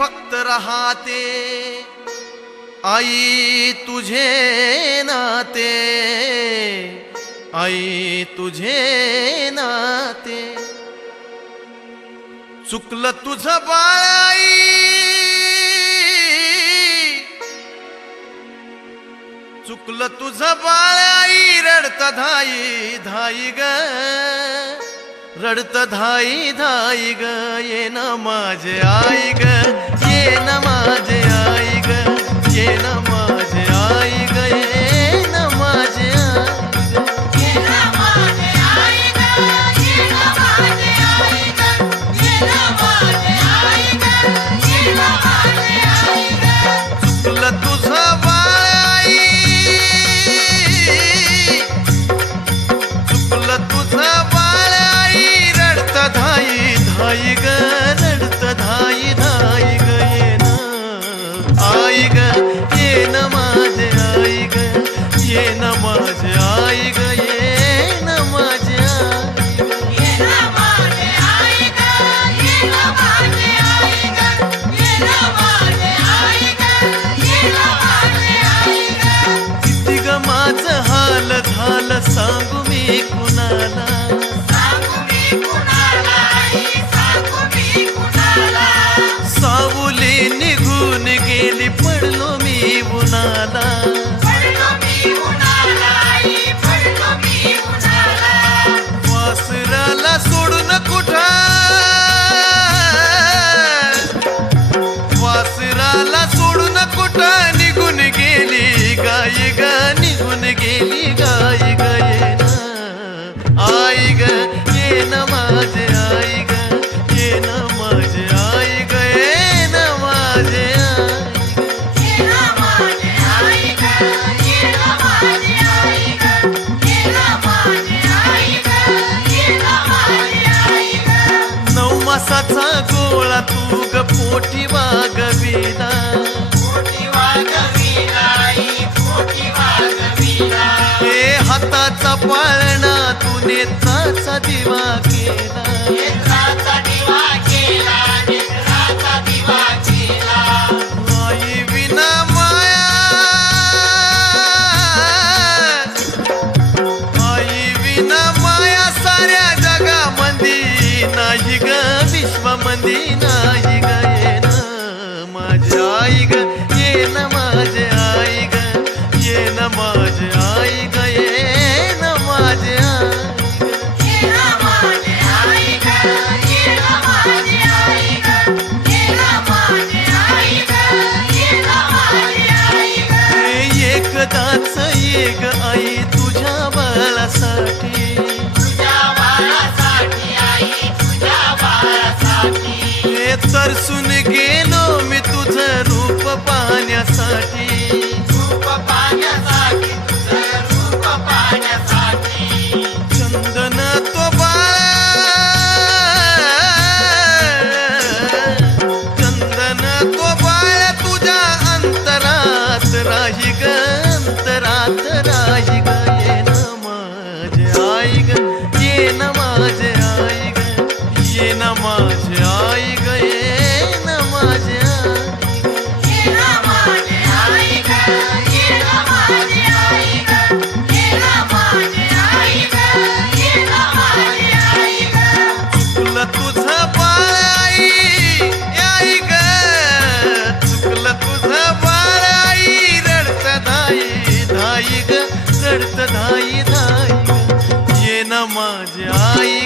फक्त राहते आई तुझे नाते, आई तुझे नाते। चुकलं तुझं बाळ आई, चुकलं तुझं बाळ आई, रडत धाई धाई ग, रडत धाई धाई ग। ये न माझे आई ग, ये न माझे आई ग, ये न माझे आई ग, ये न माझे चुकलं तुझं बाळ आई, चुकलं तुझं बाळ आई, रडत धाई धाई ग, रडत धाई धाई ग। ये न आई ग, ये न माझे आई ग, ये न माझे आई ग, ये न माझे किती ग माझं हाल झालं सांगू मी कुणाला, सावली निघून गेली पडलो मी उन्हाला, वासराला सोडून कुठं, वासराला सोडून कुठं निघून गेली गाय ग, निघून गेली गाय ग। ये न आई ग, ये न माझे आई ग, ये न माझे आई ग, ये न माझे नऊ मासाचा गोळा तू ग पोटी वागविला, हे हाताचा पाळणा तू नेत्राचा दिवा केला, आई विना माया, आई विना माया साऱ्या जगामंदी नाही ग, विश्वमंदी नाही ग। ये न माझे आई ग, ये न माझे आई ग, ये न माझे आई ग, ये न माझे एकदाच ये ग आई तुझ्या बाळासाठी, हे तरसून गेलो मी तुझं रूप पाहण्यासाठी, चंदन तो बाळ, चंदन तो बाळ तुझ्या अंतरात राही ग, अंतरात राही ग। ये न माझे आई ग, ये न माझे आई ग, ये न माझे आई ग, ये न माझे चुकलं तुझं बाळ आई, आई ग, चुकलं तुझं बाळ आई, रडत धाई धाई ग, रडत धाई धाई ग। ये न माझे आई